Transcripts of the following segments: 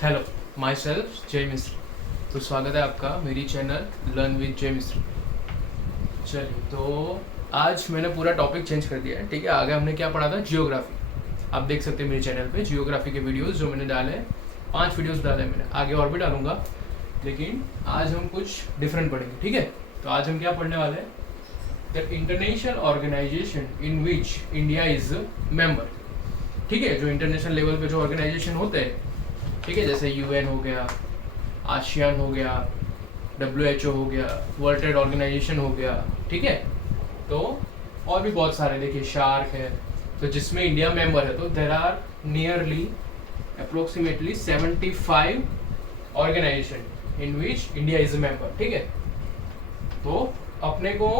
Hello, my self जय मिश्र। तो स्वागत है आपका मेरी चैनल लर्न विद जय मिश्र। चलिए, तो आज मैंने पूरा टॉपिक चेंज कर दिया है। ठीक है, आगे हमने क्या पढ़ा था? जियोग्राफी। आप देख सकते हैं मेरे चैनल पे जियोग्राफी के वीडियोस जो मैंने डाले हैं। 5 वीडियोस डाले हैं मैंने, आगे और भी डालूंगा, लेकिन आज हम कुछ डिफरेंट पढ़ेंगे। ठीक है, तो आज हम क्या पढ़ने वाले हैं? The international organisation in which India is member. ठीक है, जो इंटरनेशनल लेवल पे जो ऑर्गेनाइजेशन होते हैं, ठीक है, जैसे यूएन हो गया, आसियान हो गया, WHO हो गया, वर्ल्ड ट्रेड ऑर्गेनाइजेशन हो गया, ठीक है, तो और भी बहुत सारे, देखिए शार्क है, तो जिसमें इंडिया मेंबर है। तो there are nearly approximately 75 organisation in which India is a member. ठीक है, तो अपने को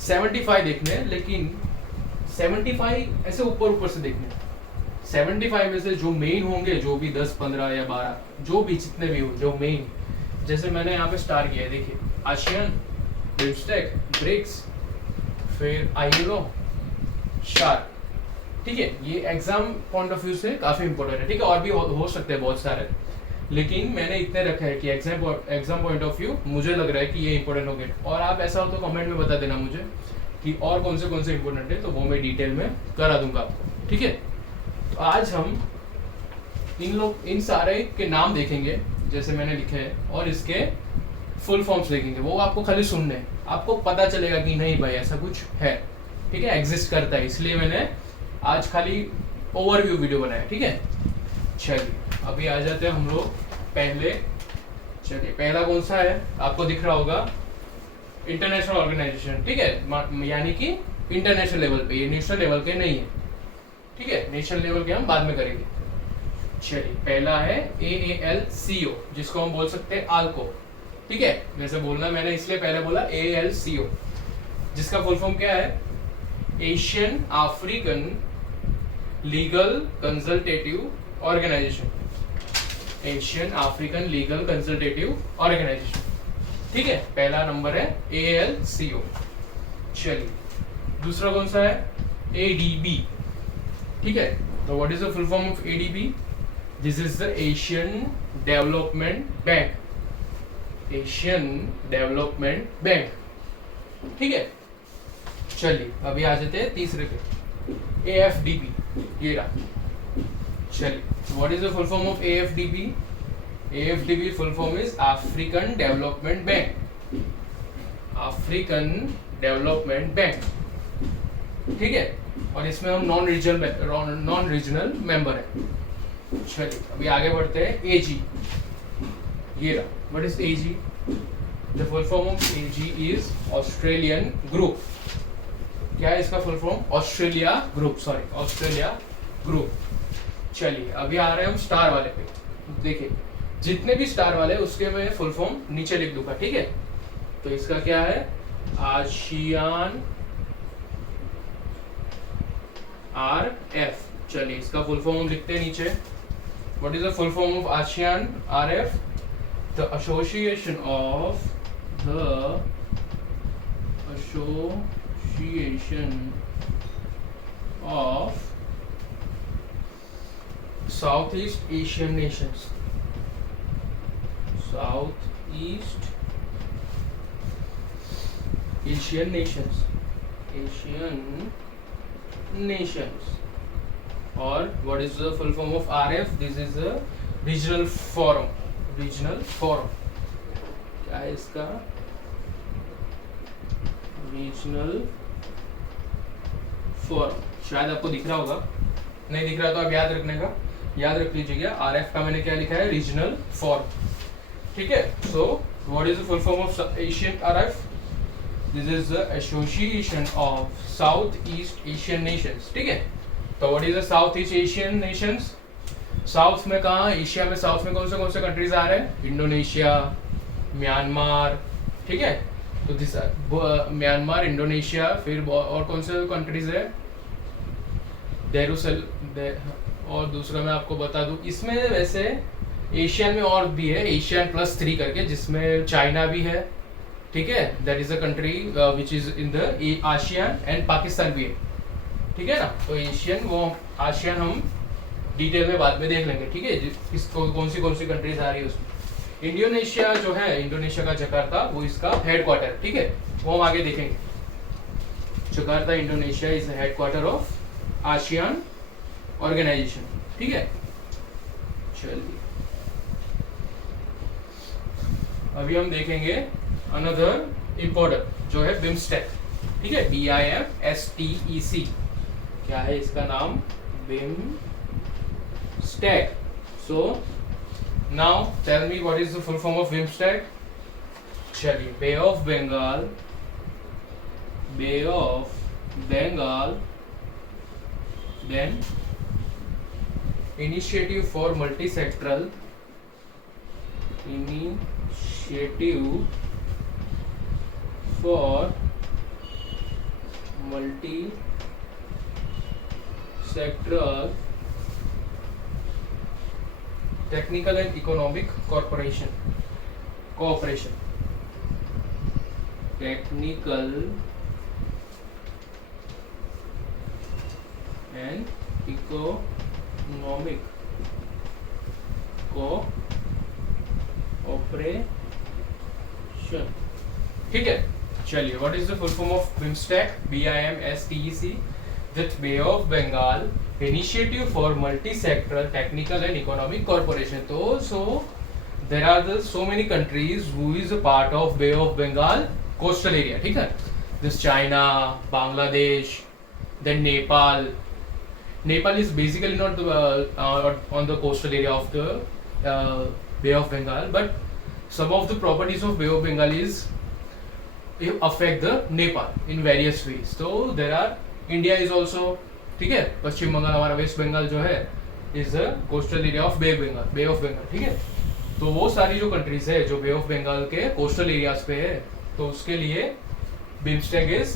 75 देखने हैं, लेकिन 75 ऐसे ऊपर ऊपर से देखने हैं। 75 में से जो मेन होंगे, जो भी 10, 15 या 12, जो भी जितने भी हो, जो मेन, जैसे मैंने यहाँ पे स्टार किया है, देखिए आसियान, बिम्स्टेक, ब्रिक्स, फिर आईएलओ, शार्क। ठीक है, ये एग्जाम पॉइंट ऑफ व्यू से काफी इंपॉर्टेंट है। ठीक है, और भी हो सकते हैं बहुत सारे, लेकिन मैंने इतने रखे हैं कि एग्जाम पॉइंट ऑफ व्यू मुझे लग रहा है कि ये इंपॉर्टेंट हो गए। और आप ऐसा हो तो कमेंट में बता देना मुझे कि और कौन से इंपॉर्टेंट है, तो वो मैं डिटेल में करा दूंगा आपको। ठीक है, तो आज हम इन सारे के नाम देखेंगे जैसे मैंने लिखे हैं, और इसके फुल फॉर्म्स देखेंगे। वो आपको खाली सुनने हैं, आपको पता चलेगा कि नहीं भाई ऐसा कुछ है। ठीक है, एग्जिस्ट करता है, इसलिए मैंने आज खाली ओवरव्यू वीडियो बनाया। ठीक है, चलिए अभी आ जाते हैं हम लोग पहले। चलिए, पहला कौन सा है? आपको दिख रहा होगा इंटरनेशनल ऑर्गेनाइजेशन। ठीक है, यानी कि इंटरनेशनल लेवल पे, ये नेशनल लेवल के नहीं है। ठीक है, नेशनल लेवल के हम बाद में करेंगे। चलिए, पहला है AALCO, जिसको हम बोल सकते हैं आल्को। ठीक है, वैसे बोलना मैंने इसलिए पहले बोला AALCO, जिसका फुल फॉर्म क्या है? Asian African legal consultative organisation. Asian African legal consultative organisation. ठीक है, पहला नंबर है AALCO। चलिए, दूसरा कौन सा है? ADB। ठीक है, तो what is the full form of ADB? This is the Asian development bank. Asian development bank. ठीक है, चलिए अभी आ जाते हैं तीसरे पे, AFDB। ये रहा। चलिए, what is the full form of AFDB? AFDB full form is African development bank. African development bank. ठीक है, और इसमें हम नॉन रीजनल मेंबर है। चलिए अभी आगे बढ़ते हैं। AG, ये रहा। What is AG? The full form of AG is Australian group. क्या है इसका फुल फॉर्म? Australia group. चलिए अभी आ रहे हैं हम स्टार वाले पे। देखिए, जितने भी स्टार वाले उसके मैं फुल फॉर्म नीचे लिख दूंगा। ठीक है, तो इसका क्या है? ASEAN RF। चलिए, इसका फुल फॉर्म हम लिखते हैं नीचे। What is the full form of ASEAN RF? The association of Southeast Asian nations. Southeast Asian nations. Or what is the full form of RF? This is a regional forum. क्या है इसका? Regional forum. शायद आपको दिख रहा होगा, नहीं दिख रहा तो आप याद रख लीजिएगा। RF का मैंने क्या लिखा है? Regional forum. ठीक है, सो what is the full form of Asian RF? This is the association of south east Asian Nations. ठीक है, तो what is the south east Asian Nations? South में कहाँ? एशिया में साउथ में कौन से कंट्रीज आ रहे हैं? Indonesia, Myanmar. ठीक है, तो दिस म्यांमार, इंडोनेशिया, फिर और कौन से कंट्रीज है? और दूसरा मैं आपको बता दूं, इसमें वैसे एशियन में और भी है, एशियन +3 करके, जिसमें चाइना भी है। ठीक है, that is a country which is in the ASEAN, and Pakistan भी है। ठीक है ना, तो एशियन, वो आसियान हम डिटेल में बाद में देख लेंगे, ठीक है, किसको कौन सी कंट्रीज आ रही है उसमें। इंडोनेशिया जो है, इंडोनेशिया का जकार्ता, वो इसका हेडक्वार्टर, ठीक है, वो हम आगे देखेंगे। Jakarta Indonesia is the headquarter of ASEAN organisation, ठीक है। चलिए अभी हम देखेंगे अनदर इम्पोर्टेंट जो है बिम्स्टेक, ठीक है, BIMSTEC, क्या है इसका नाम, BIMSTEC. So now tell me what is the full form of BIMSTEC. चलिए, bay of Bengal, then initiative for multi-sectoral technical and economic cooperation, technical and economic cooperation, ठीक है। चलिए, what is the full form of BIMSTEC, BIMSTEC, with Bay of Bengal initiative for multi-sectoral technical and economic cooperation. So there are so many countries who is a part of Bay of Bengal coastal area, ठीक है, this China, Bangladesh, then Nepal is basically not on the coastal area of the Bay of Bengal, but some of the properties of Bay of Bengal affect the Nepal in various ways. So there are, India is also, ठीक है, पश्चिम बंगाल हमारा waste Bengal जो है is the coastal area of Bay of Bengal, ठीक है। तो वो सारी जो कंट्रीज है जो बे ऑफ बंगाल के कोस्टल एरियाज पे है, तो उसके लिए बिम्स्टेक इज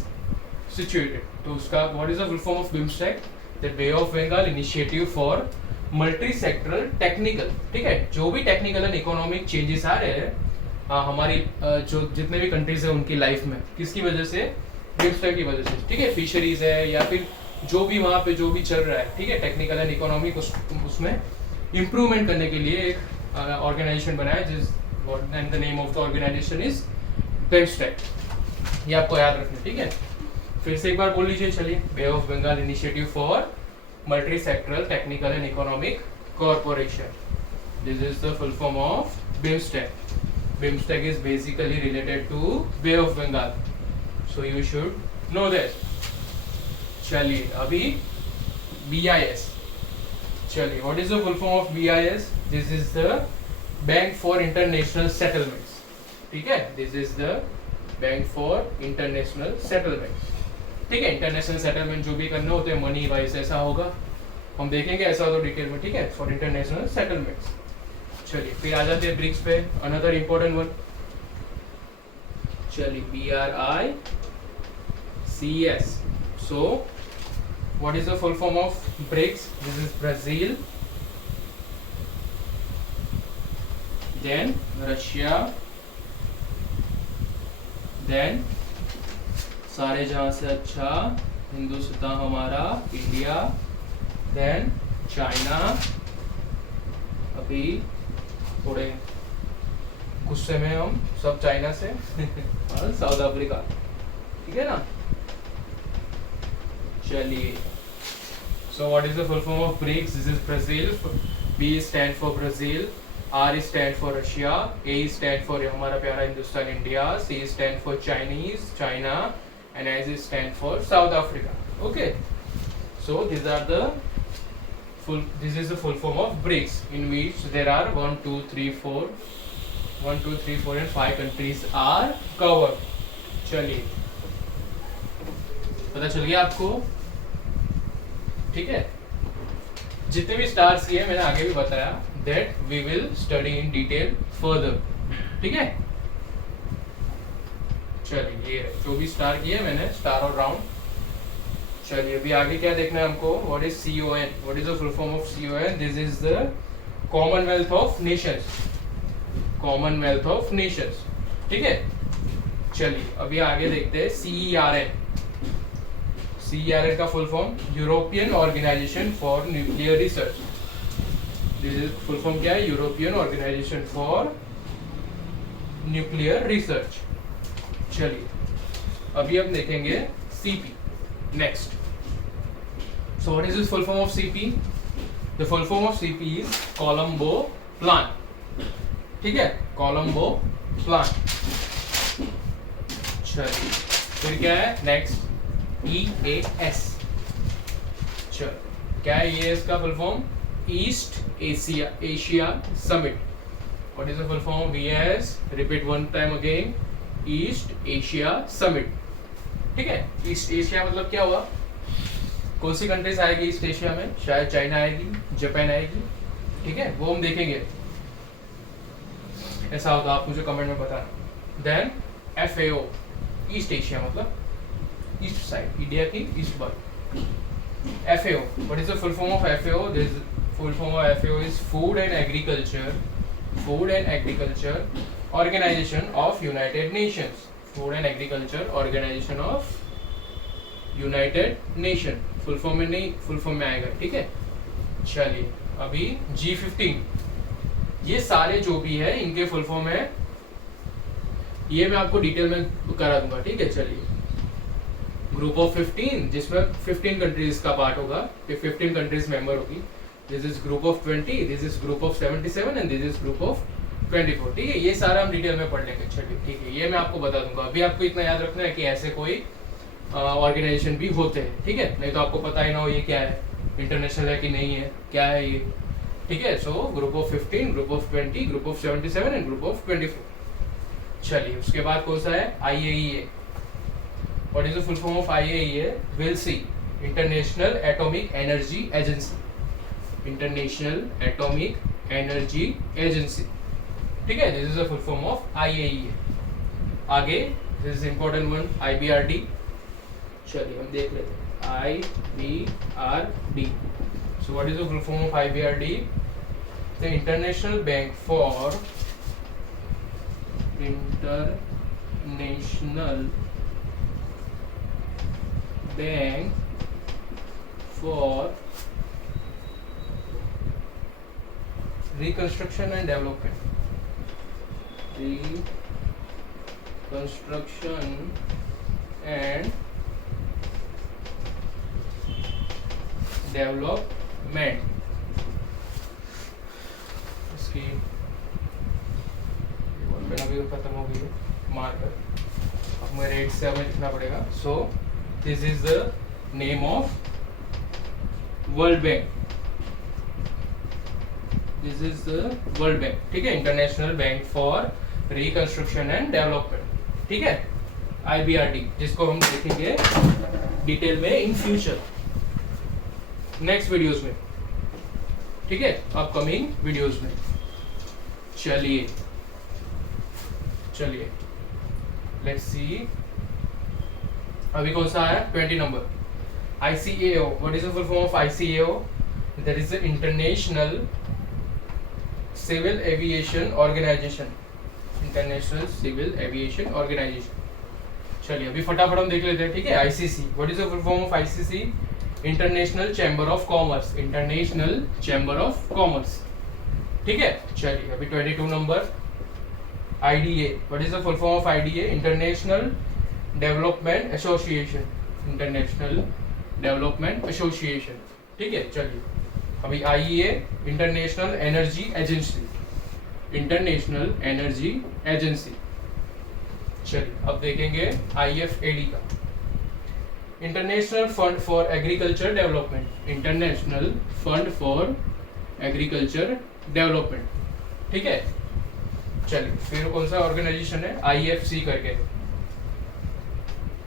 सिचुएटेड। तो उसका what is the full form of BIMSTEC, the Bay of Bengal initiative for multi sectoral technical, ठीक है, जो भी टेक्निकल एंड इकोनॉमिक चेंजेस आ रहे हैं हमारी जो जितने भी कंट्रीज है उनकी लाइफ में, किसकी वजह से, बिम्स्टेक की वजह से, ठीक है। फिशरीज है या फिर जो भी वहाँ पे जो भी चल रहा है, ठीक है, टेक्निकल एंड इकोनॉमिक, उसमें इम्प्रूवमेंट करने के लिए एक ऑर्गेनाइजेशन बनाया, जिस and the name of the organisation is BIMSTEC. ये आपको याद रखना, ठीक है। फिर से एक बार बोल लीजिए, चलिए, bay of Bengal initiative for multi sectoral technical and economic corporation, this is the full form of BIMSTEC. BIMSTEC is basically related to bay of Bengal, so you should know that. चलिए अभी BIS, चलिए, what is the full form of BIS? This is the Bank for International Settlements, ठीक है, this is the Bank for International Settlements, ठीक है। International settlement जो भी करने होते हैं मनी वाइज ऐसा होगा, हम देखेंगे ऐसा तो डिटेल में, ठीक है, फॉर इंटरनेशनल सेटलमेंट्स। चलिए फिर आ जाते हैं ब्रिक्स पे, अनदर इंपॉर्टेंट वन। चलिए, BRICS, so what is the full form of BRICS? This is Brazil, then Russia, then सारे जहां से अच्छा हिंदुस्तान हमारा, इंडिया, then चाइना, अभी थोड़े गुस्से में हम सब चाइना से और साउथ अफ्रीका, ठीक है ना। चलिए, so what is the full form of BRICS? This is Brazil, B stand for Brazil, R stand for Russia, A stand for हमारा प्यारा Hindustan India, C stand for Chinese China, and S stand for South Africa. Okay, so this is the full form of BRICS, in which there are 1 2 3 4 and 5 countries are covered. चलिए, पता चल गया आपको, ठीक है। जितने भी स्टार्स किए मैंने आगे भी बताया, that we will study in detail further, ठीक है। चलिए, ये जो भी स्टार किए मैंने, स्टार और राउंड। चलिए अभी आगे क्या देखना है हमको, what is CON, what is the full form of CON? This is the commonwealth of nations, commonwealth of nations, ठीक है। चलिए अभी आगे देखते हैं CERN का full form European organisation for nuclear research, full form क्या है? European organisation for nuclear research. चलिए अभी हम देखेंगे CP next. So what is this full form of CP? The full form of CP is Colombo plan. ठीक है, Colombo plan. चलिए फिर क्या है नेक्स्ट? EAS। चलो क्या है EAS का full form? East Asia summit. What is the full form of EAS? Repeat one time again, east Asia summit. ठीक है, ईस्ट एशिया मतलब क्या हुआ? कौन सी कंट्रीज आएगी ईस्ट एशिया में? शायद चाइना आएगी, जापान आएगी। ठीक है, वो हम देखेंगे। ऐसा होगा, आप मुझे कमेंट में बताना। देन FAO, ईस्ट एशिया मतलब ईस्ट साइड, इंडिया की ईस्ट बात। FAO, what is the full form of FAO? This full form of FAO is Food and Agriculture Organization of United Nations. Food and Agriculture Organization of United Nation. Full form में नहीं, full form में आएगा। ठीक है, चलिए अभी G15, ये सारे जो भी है इनके फुल फॉर्म है, ये मैं आपको डिटेल में करा दूंगा। ठीक है, चलिए ग्रुप ऑफ 15 जिसमें 15 कंट्रीज का पार्ट होगा, 15 कंट्रीज मेंबर होगी। This is group of 20, this is group of 77 and this is group of 24। ठीक है, ये सारा हम डिटेल में पढ़ लेंगे। चलिए ठीक है, ये मैं आपको बता दूंगा। अभी आपको इतना याद रखना है कि ऐसे कोई ऑर्गेनाइजेशन भी होते हैं। ठीक है, नहीं तो आपको पता ही ना हो ये क्या है, इंटरनेशनल है कि नहीं है, क्या है ये। ठीक है, so group of 15, group of 20, group of 77 and group of 24। चलिए उसके बाद कौन सा है? IAEA। What is the full form of IAEA? We'll see. International Atomic Energy Agency. International Atomic Energy Agency. ठीक है, this is the full form of IAEA. आगे this is important one, IBRD. चलिए हम देख लेते हैं IBRD. So what is the full form of IBRD? The International Bank for Reconstruction and Development. Reconstruction and Development. इसकी pen अभी खत्म हो गई है, मार्कर अब मेरे एक से हमें लिखना पड़ेगा। So this is the name of world bank. This is the world bank. ठीक है, international bank for reconstruction and development. ठीक है, IBRD, जिसको हम देखेंगे डिटेल में इन फ्यूचर नेक्स्ट वीडियोस में। ठीक है, अपकमिंग वीडियोस में। चलिए लेट्स सी अभी कौन सा है? 20 number ICAO. What is the full form of ICAO? That is the International Civil Aviation Organization. International Civil Aviation Organization. चलिए अभी फटाफट हम देख लेते हैं। ठीक है, ICC. What is the full form of ICC? International Chamber of Commerce. International Chamber of Commerce. ठीक है, चलिए अभी 22 number IDA. What is the full form of IDA? International Development Association. International Development Association. ठीक है, चलिए अभी IEA, International Energy Agency. International Energy Agency. चलिए अब देखेंगे IFAD का, international fund for agriculture development. International fund for agriculture development. ठीक है, चलिए फिर कौन सा ऑर्गेनाइजेशन है? IFC करके।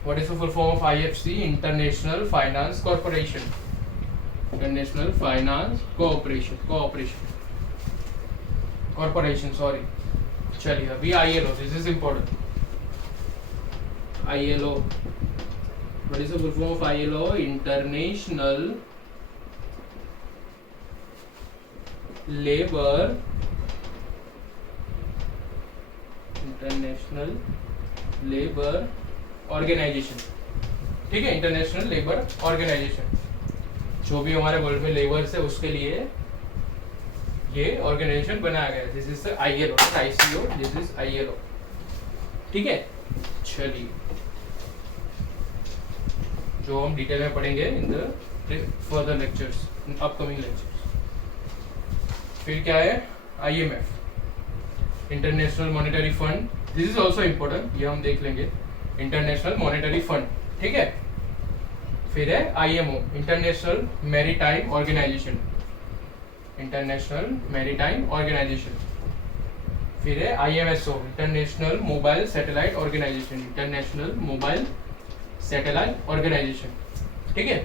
What is the full form of IFC? International finance corporation. International finance corporation sorry. चलिए अभी ILO, this is important. ILO, what is the full form of ILO? International Labor Organization। ठीक है, international labour organisation, जो भी हमारे world में labours है उसके लिए ये ऑर्गेनाइजेशन बनाया गया है। This is the ILO, not ICO, this is ILO। ठीक है, चलिए जो हम डिटेल में पढ़ेंगे in the further lectures, upcoming lectures. फिर क्या है, IMF, international monetary fund, this is also important, ये हम देख लेंगे, इंटरनेशनल मॉनेटरी फंड। ठीक है, फिर है IMO, international maritime organisation, international maritime organisation. फिर है IMSO, international mobile satellite organisation, international mobile satellite organisation. ठीक है,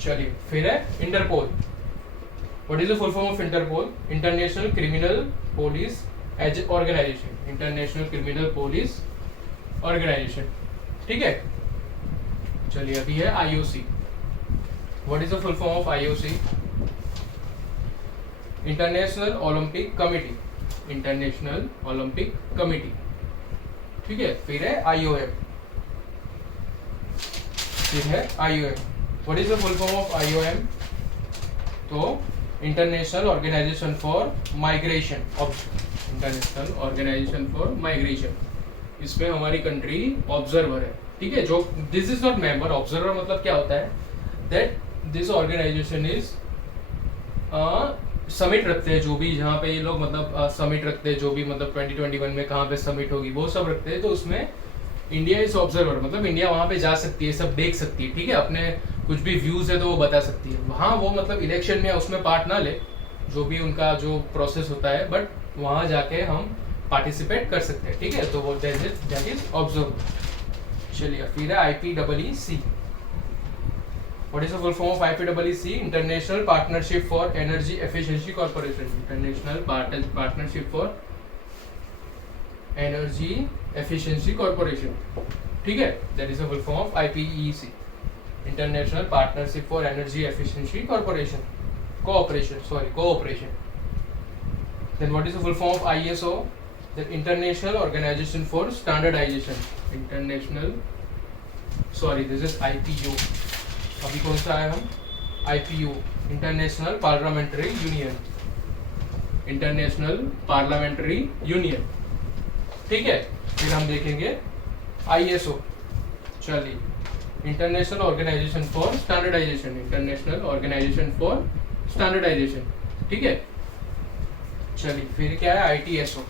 चलिए फिर है Interpol. What is the full form of Interpol? International criminal police organisation, international criminal police organisation. ठीक है, चलिए अभी है IOC। What is the full form of IOC? International Olympic committee, international Olympic committee. ठीक है, फिर है IOM, फिर है IOM। What is the full form of IOM? तो international organisation for migration, international organisation for migration. इसमें हमारी country observer है। ठीक है, जो this is not member, observer मतलब क्या होता है, that this organisation is summit रखते हैं, जो भी जहाँ पे ये लोग मतलब समिट रखते हैं, जो भी मतलब 2021 में कहाँ पे समिट होगी वो सब रखते हैं। तो उसमें इंडिया इज ऑब्जर्वर, मतलब इंडिया वहाँ पे जा सकती है, सब देख सकती है। ठीक है, अपने कुछ भी व्यूज है तो वो बता सकती है। वहाँ वो मतलब इलेक्शन में उसमें पार्ट ना ले, जो भी उनका जो प्रोसेस होता है, बट वहाँ जाके हम पार्टिसिपेट कर सकते हैं। ठीक है, तो वो दैट इज ऑब्जर्वर। चलिए फिर है IPEEC। What is the full form of IPEEC? International Partnership for Energy Efficiency Corporation, International Partnership for Energy Efficiency Corporation. ठीक है, that is the full form of IPEC, International Partnership for Energy Efficiency Corporation, cooperation. Then what is the full form of ISO? The International Organization for Standardization, this is IPU। अभी कौन सा है हम, IPU, international parliamentary union, international parliamentary union. ठीक है, फिर हम देखेंगे ISO। चलिए, international organisation for standardisation, international organisation for standardisation. ठीक है, चलिए फिर क्या है ITSO।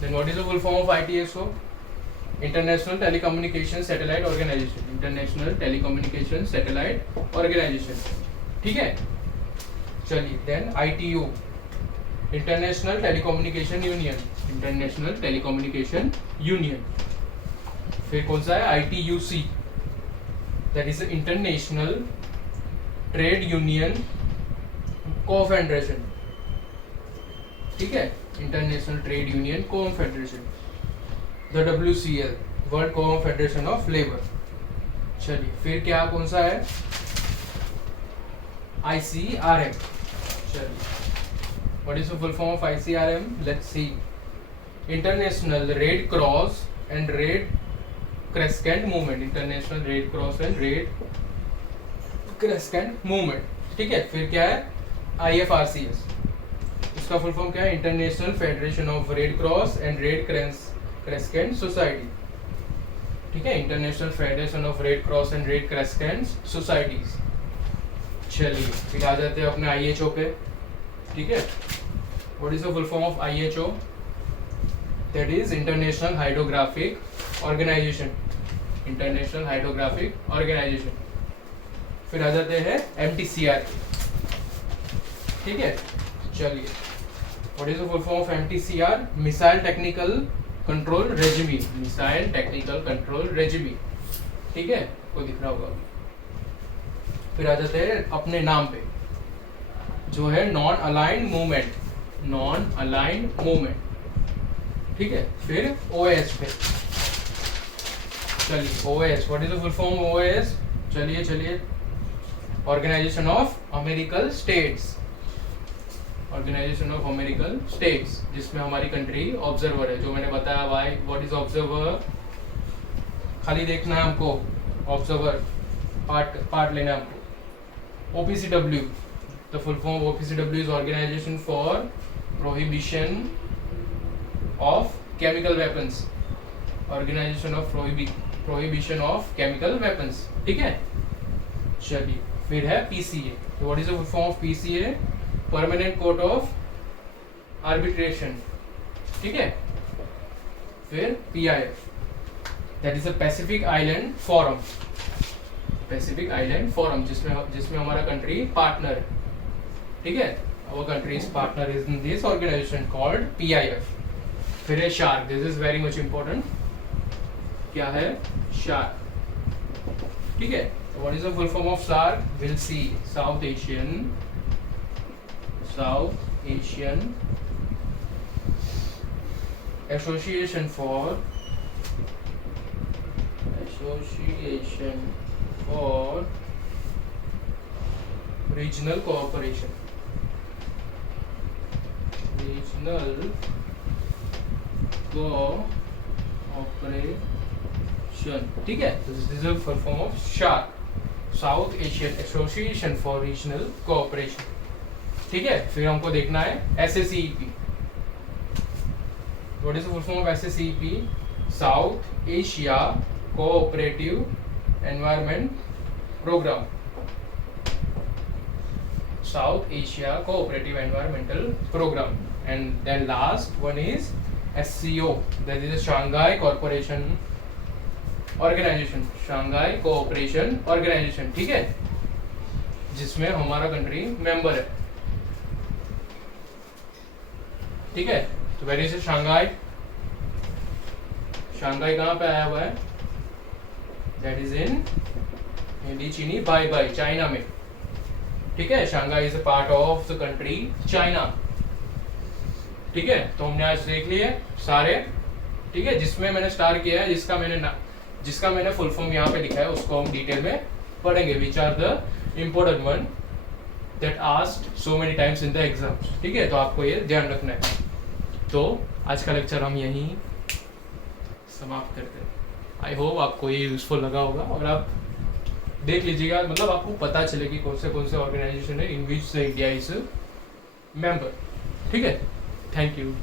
Then what is the full form of ITSO? International telecommunication satellite organisation, international telecommunication satellite organisation. ठीक है, चलिए then ITU, international telecommunication union, international telecommunication union. फिर कौन सा है ITUC, that is international trade union कोफेडरेशन। ठीक है, international trade union confederation, the WCL, world confederation of labour. चलिए फिर क्या कौन सा है ICRM। चलिए, what is the full form of ICRM? Let's see, international red cross and red crescent movement, international red cross and red crescent movement. ठीक है, फिर क्या है IFRCS, इसका फुल फॉर्म क्या है? International federation of red cross and red crescent society. ठीक है, international federation of red cross and red crescent societies. चलिए फिर आ जाते हैं अपने IHO पे। ठीक है, what is the full form of IHO? That is international hydrographic organisation, international hydrographic organisation. फिर आ जाते हैं MTCR। ठीक है, चलिए what is the full form of MTCR? Missile technical control regime, missile technical control regime. ठीक है, कोई दिख रहा होगा। फिर आ जाते हैं अपने नाम पे, जो है non aligned movement, non aligned movement. ठीक है, फिर OAS पे। चलिए OAS, what is the full form OAS? चलिए organisation of American states, organisation of American states, जिसमें हमारी कंट्री ऑब्जर्वर है। जो मैंने बताया वाई, व्हाट इज ऑब्जर्वर, खाली देखना है हमको, ऑब्जर्वर पार्ट लेना है हमको। OPCW, the full form of OPCW is organisation for prohibition of chemical weapons, organisation of prohibition of chemical weapons, ठीक है। चलिए फिर है PCA, तो what is the full form of PCA, permanent court of arbitration, ठीक है। फिर PIF, that is a Pacific island forum, Pacific island forum, जिसमें हमारा कंट्री पार्टनर है, ठीक है। our country is partner is in this organization called PIF। फिर है SAARC, this is very much important, क्या है शार्क, ठीक है। What is the full form of SAARC, will see, South Asian association for regional cooperation, ठीक है। This is the full form of SAARC, South Asian association for regional cooperation, ठीक है। फिर हमको देखना है SACEP, what is the full form of SACEP, South Asia cooperative environment programme, South Asia Cooperative Environmental Program, and then last one is SCO, that is the Shanghai Cooperation Organization, Shanghai Cooperation Organization, ठीक है, जिसमें हमारा country member है, ठीक है। तो very से Shanghai कहाँ पे आया हुआ है, दैट इज इन हिंदी चीनी बाई बाई चाइना में, ठीक है। Shanghai is a part of the country China, ठीक है। तो हमने आज देख लिए सारे, ठीक है। जिसमें मैंने स्टार किया है, जिसका मैंने फुल फॉर्म यहाँ पे लिखा है, उसको हम डिटेल में पढ़ेंगे, which are the important one that asked so many times in the exams, ठीक है। तो आपको ये ध्यान रखना है। तो आज का लेक्चर हम यहीं समाप्त करते हैं। आई होप आपको ये यूजफुल लगा होगा, और आप देख लीजिएगा, मतलब आपको पता चले कि कौन से ऑर्गेनाइजेशन है in which the India is member, ठीक है। Thank you.